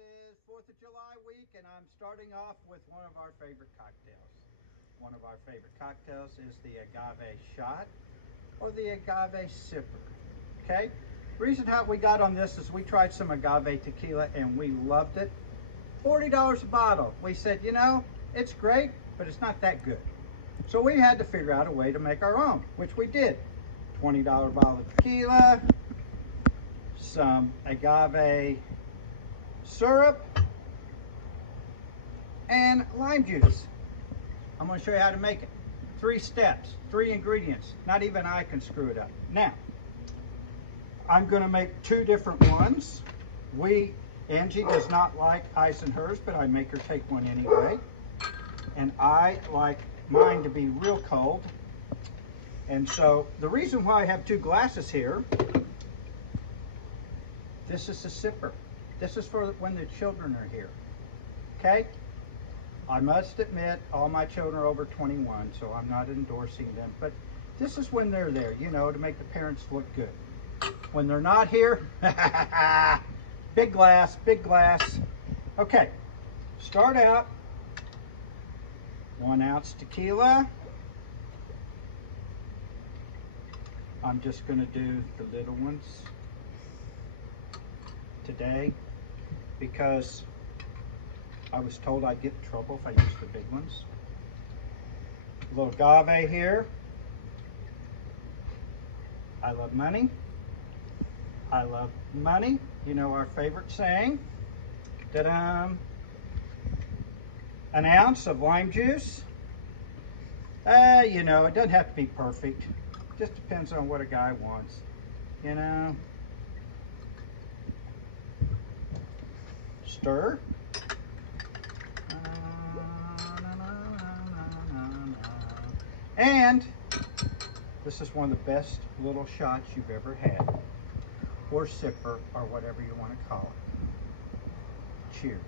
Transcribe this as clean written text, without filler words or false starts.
is 4th of July week, and I'm starting off with one of our favorite cocktails. One of our favorite cocktails is the Agave shot or the Agave sipper. Okay? The reason how we got on this is we tried some Agave tequila and we loved it. $40 a bottle. We said, you know, it's great, but it's not that good. So we had to figure out a way to make our own, which we did. $20 bottle of tequila, some agave syrup, and lime juice. I'm going to show you how to make it. 3 steps, 3 ingredients. Not even I can screw it up. Now, I'm going to make 2 different ones. Angie does not like ice in hers, but I make her take one anyway. And I like mine to be real cold. And so the reason why I have 2 glasses here, this is a sipper. This is for when the children are here. Okay? I must admit, all my children are over 21, so I'm not endorsing them. But this is when they're there, you know, to make the parents look good. When they're not here, big glass, big glass. Okay, start out, 1 ounce tequila. I'm just gonna do the little ones today because I was told I'd get in trouble if I used the big ones. A little agave here. I love money. I love money. You know our favorite saying. Ta-da! An ounce of lime juice. You know, it doesn't have to be perfect. Just depends on what a guy wants, you know. Stir. And this is one of the best little shots you've ever had, or sipper, or whatever you want to call it. Cheers.